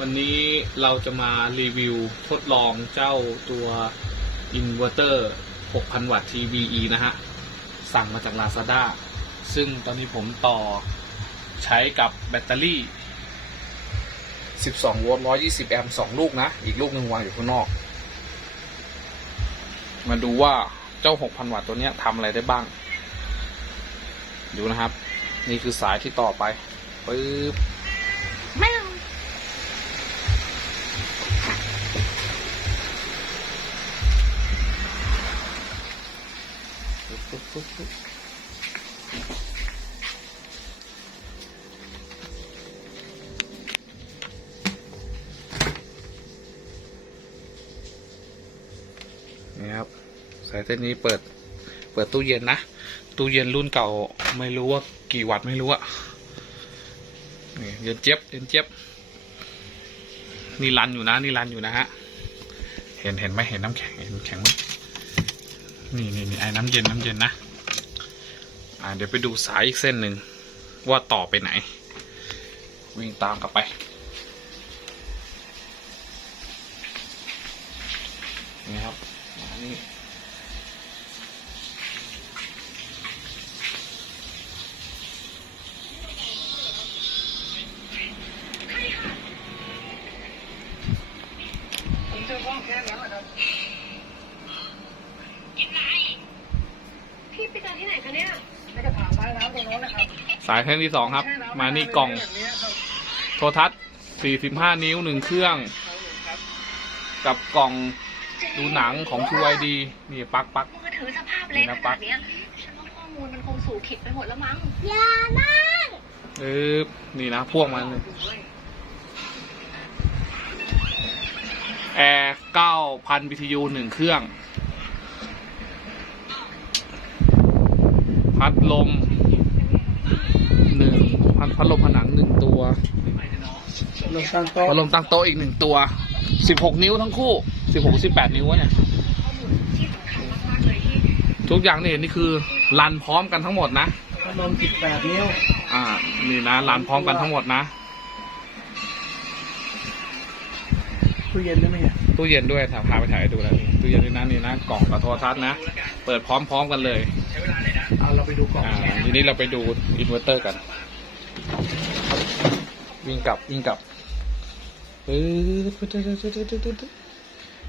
วันนี้เราจะมารีวิวทดลองเจ้าตัวอินเวอร์เตอร์ 6,000 วัตต์ TVE นะฮะ สั่งมาจาก Lazada ซึ่งตอนนี้ผมต่อใช้กับแบตเตอรี่ 12 โวลต์ 120 แอมป์ 2 ลูกนะ อีกลูกหนึ่งวางอยู่ข้างนอก มาดูว่าเจ้า 6,000 วัตต์ตัวนี้ทำอะไรได้บ้าง ดูนะครับ นี่คือสายที่ต่อไปปึ๊บ นี่ครับ สายเส้นนี้เปิด เปิดตู้เย็นนะ ตู้เย็นรุ่นเก่าไม่รู้ว่ากี่วัตต์ไม่รู้อะนี่เย็นเจี๊ยบเย็นเจี๊ยบนี่รันอยู่นะนี่รันอยู่นะฮะ เห็นเห็นไหมเห็นน้ำแข็งเห็นแข็งไหมนี่นี่นี่ไอ้น้ำเย็นน้ำเย็นนะ อ่าเดี๋ยวไปดูสายอีกเส้นหนึ่งว่าต่อไปไหน วิ่งตามกลับไปนี่ครับมานี่พี่ไปเจอที่ไหนคะเนี่ย ในกระถางไม้น้ำตรงโน้นนะครับ สายเส้นที่สองครับแช่ำมานี่กล่องแบบนี้ครับโทรทัศน์ 45 นิ้วหนึ่งเครื่องครับกับกล่องดูหนังของ True ID นี่ปลั๊กปลั๊กมือถือสภาพเล็กขนาดเนี้ยฉันว่าข้อมูลมันคงสู่ขิดไปหมดแล้วมั้งอย่านั่งเออนี่นะพ่วงมันเลยแอร์9,000 BTU หนึ่งเครื่อง พัดลมหนึ่ง พัดพัดลมผนังหนึ่งตัวลงตั้งโต๊ะพัดลมตั้งโต๊ะอีกหนึ่งตัว16นิ้วทั้งคู่16 18นิ้ววะเนี่ยข้อมูลที่สำคัญมากๆเลยที่ทุกอย่างนี่เห็นนี่คือรันพร้อมกันทั้งหมดนะพัดลม18นิ้ว อ่า นี่นะรันพร้อมกันทั้งหมดนะตู้เย็นได้ไหมเนี่ยตู้เย็นด้วยถ่ายพาไปถ่ายให้ดูแล้วนี่ตู้เย็นด้วยนะนี่นะกล่องกับโทรทัศน์นะ เปิดพร้อมๆกันเลย เอาเราไปดูกล่องอ่าทีนี้เราไปดูอินเวอร์เตอร์กัน วิ่งกลับวิ่งกลับปึ๊บ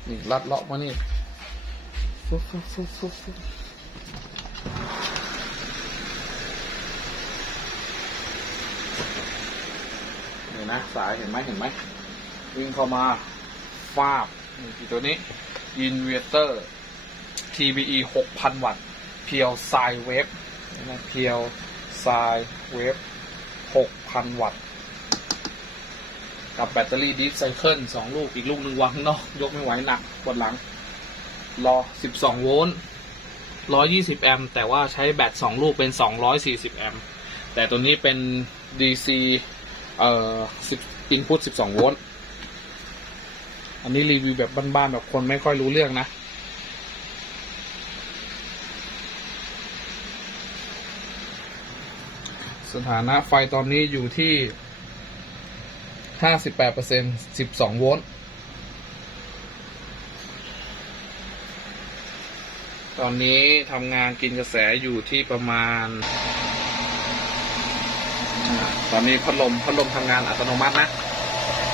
นี่ลัดเลาะมานี่ฟุ๊บฟุ๊บฟุ๊บฟุ๊บฟุ๊บนี่นะสายเห็นไหมเห็นไหมวิ่งเข้ามาฟาบนี่ตัวนี้อินเวอร์เตอร์ TBE 6,000 วัตต์เพียวไซเวฟนะเพียวไซเวฟ6,000 วัตต์ กับแบตเตอรี่ดีฟไซเคิลสองลูกอีกลูกหนึ่งวางข้างนอก ยกไม่ไหวหนักปวดหลัง รอ 12 โวลต์ 120 แอมป์แต่ว่าใช้แบต 2 ลูกเป็น 240 แอมป์แต่ตัวนี้เป็น DC เอ่อ10 input 12 โวลต์ อันนี้รีวิวแบบบ้านๆแบบคนไม่ค่อยรู้เรื่องนะสถานะไฟตอนนี้อยู่ที่ 58เปอร์เซ็นต์12โวลต์ ตอนนี้ทำงานกินกระแสอยู่ที่ประมาณ ตอนนี้พัดลมพัดลมทำงานอัตโนมัตินะ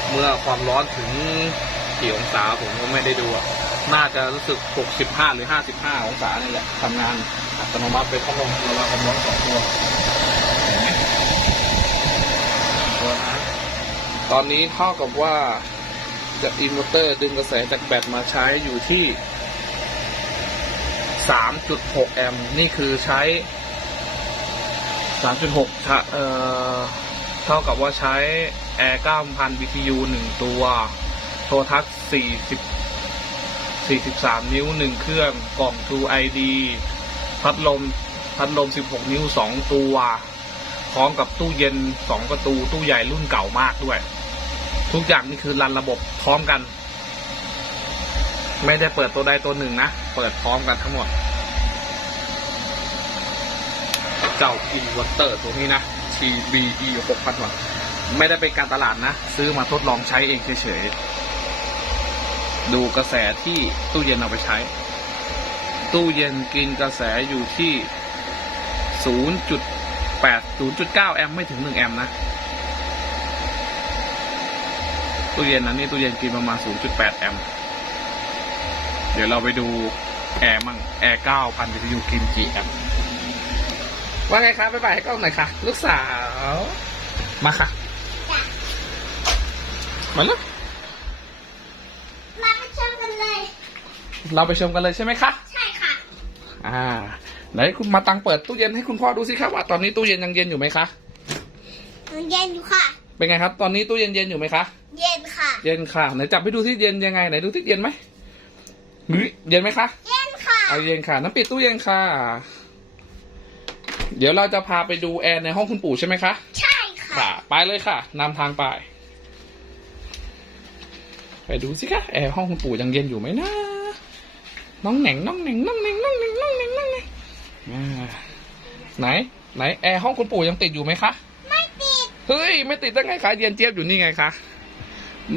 เมื่อความร้อนถึงกี่องศาผมก็ไม่ได้ดูอะน่าจะรู้สึก 65 หรือ 55 องศานี่แหละทำงานอัตโนมัติเป็นพัดลมระบายความร้อนสองตัวเห็นไหมตัวนะ ตอนนี้เท่ากับว่าจากอินเวอร์เตอร์ดึงกระแสจากแบตมาใช้อยู่ที่ 3.6 แอมป์นี่คือใช้ 3.6เอ่อเท่ากับว่าใช้ Air 9,000 BTU 1 ตัว โทรทัศน์40 43 นิ้ว 1 เครื่อง กล่อง True ID พัดลม พัดลม 16 นิ้ว 2 ตัว พร้อมกับตู้เย็น 2 ประตู ตู้ใหญ่รุ่นเก่ามากด้วย ทุกอย่างนี่คือรันระบบพร้อมกัน ไม่ได้เปิดตัวใดตัวหนึ่งนะ เปิดพร้อมกันทั้งหมด เจ้าอินเวอร์เตอร์ตัวนี้นะ TBE 6,000วัตต์ไม่ได้เป็นการตลาดนะ ซื้อมาทดลองใช้เองเฉยๆ ดูกระแสที่ตู้เย็นเอาไปใช้ ตู้เย็นกินกระแสอยู่ที่ 0.8 0.9 แอมป์ไม่ถึง 1 แอมป์นะ ตู้เย็นนั้นนี่ตู้เย็นกินประมาณ 0.8 แอมป์เดี๋ยวเราไปดูแอร์มั่งแอร์ 9,000วิทยุกินกี่แอมป์ว่าไงครับบ๊ายบายให้กล้องหน่อยค่ะ ลูกสาว มาค่ะ มาเลยมาไปชมกันเลย เราไปชมกันเลยใช่ไหมคะ ใช่ค่ะ อ่า ไหนคุณมาตังเปิดตู้เย็นให้คุณพ่อดูสิครับว่าตอนนี้ตู้เย็นยังเย็นอยู่ไหมคะมันเย็นอยู่ค่ะ เป็นไงครับ ตอนนี้ตู้เย็นเย็นอยู่ไหมคะ เย็นค่ะ เย็นค่ะไหนจับไปดูที่เย็นยังไงไหนดูที่เย็นไหมหรือเย็นไหมคะเย็นค่ะเอาเย็นค่ะน้ำปิดตู้เย็นค่ะ เดี๋ยวเราจะพาไปดูแอร์ในห้องคุณปู่ใช่ไหมคะใช่ค่ะ ค่ะ ไปเลยค่ะนำทางไป ไปดูสิคะแอร์ห้องคุณปู่ยังเย็นอยู่ไหมนะน้องแหน่งน้องแหน่งน้องแหน่งน้องแหน่งน้องแหน่งน้องแหน่งอ่าไหน ไหนแอร์ห้องคุณปู่ยังติดอยู่ไหมคะไม่ติดเฮ้ย ไม่ติดได้ไงคะเย็นเจี๊ยบอยู่นี่ไงคะ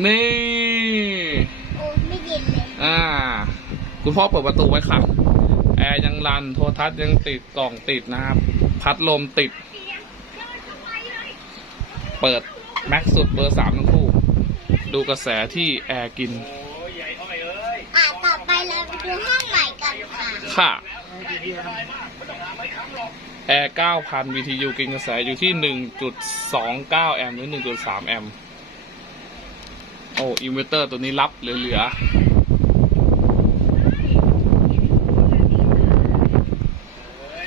นี่โอ้ไม่เย็นเลยอ่า คุณพ่อเปิดประตูไว้ค่ะ แอร์ยังรัน โทรทัศน์ยังติดกล่องติดนะครับ พัดลมติด เปิด แม็กซ์สุดเบอร์สามทั้งคู่ ดูกระแสที่แอร์กิน อะต่อไปเราไปดูห้องใหม่กันค่ะ ค่ะ แอร์เก้าพัน BTU กินกระแสอยู่ที่หนึ่งจุดสองเก้าแอมป์หรือหนึ่งจุดสามแอมป์ โอ้อินเวอร์เตอร์ตัวนี้รับเหลือๆ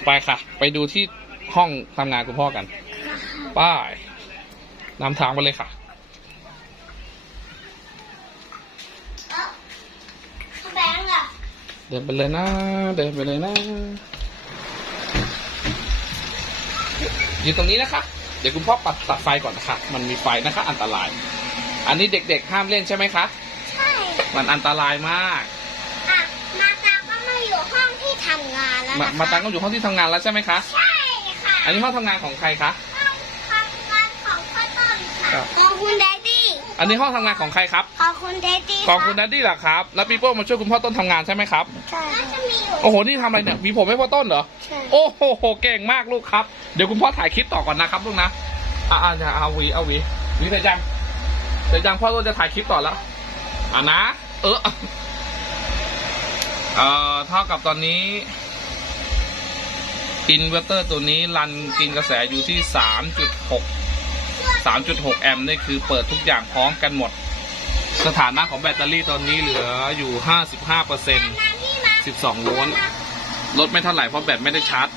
ไปค่ะ ไปดูที่ห้องทำงานคุณพ่อกันป้ายนำทางไปเลยค่ะเอ้าแบงค์อะเดินไปเลยนะ เดินไปเลยนะ อยู่ตรงนี้นะคะเดี๋ยวคุณพ่อปัดตัดไฟก่อนนะคะมันมีไฟนะคะ อันตราย อันนี้เด็กๆห้ามเล่นใช่ไหมคะใช่มันอันตรายมากอะมาตาก็มาอยู่ห้องที่ทำงานแล้วมานะคะมาตังก็อยู่ห้องที่ทำงานแล้วใช่ไหมคะ ใช่ค่ะอันนี้ห้องทำงานของใครคะ ห้องทำงานของพ่อต้นค่ะครับของคุณแดดดี้ อันนี้ห้องทำงานของใครครับ ของคุณแดดดี้ของคุณนัดดี้เหรอครับ แล้วปีโป้มาช่วยคุณพ่อต้นทำงานใช่ไหมครับ ใช่น่าจะมีอยู่ โอ้โห นี่ทำอะไรเนี่ยมีผมให้พ่อต้นเหรอ ใช่ โอ้โห เก่งมากลูกครับ เดี๋ยวคุณพ่อถ่ายคลิปต่อก่อนนะครับลูกนะ อ่าอย่าเอาวีเอาวีวีแต่ยังแต่ยังพ่อต้นจะถ่ายคลิปต่อแล้ว อ่านะ เออ เอ่อ เท่ากับตอนนี้ อินเวอร์เตอร์ตัวนี้รันกินกระแสอยู่ที่สามจุดหกสามจุดหกแอมป์นี่คือเปิดทุกอย่างพร้อมกันหมด สถานะของแบตเตอรี่ตอนนี้เหลืออยู่ห้าสิบห้าเปอร์เซ็นต์สิบสองโวลต์ลดไม่เท่าไหร่เพราะแบตไม่ได้ชาร์จ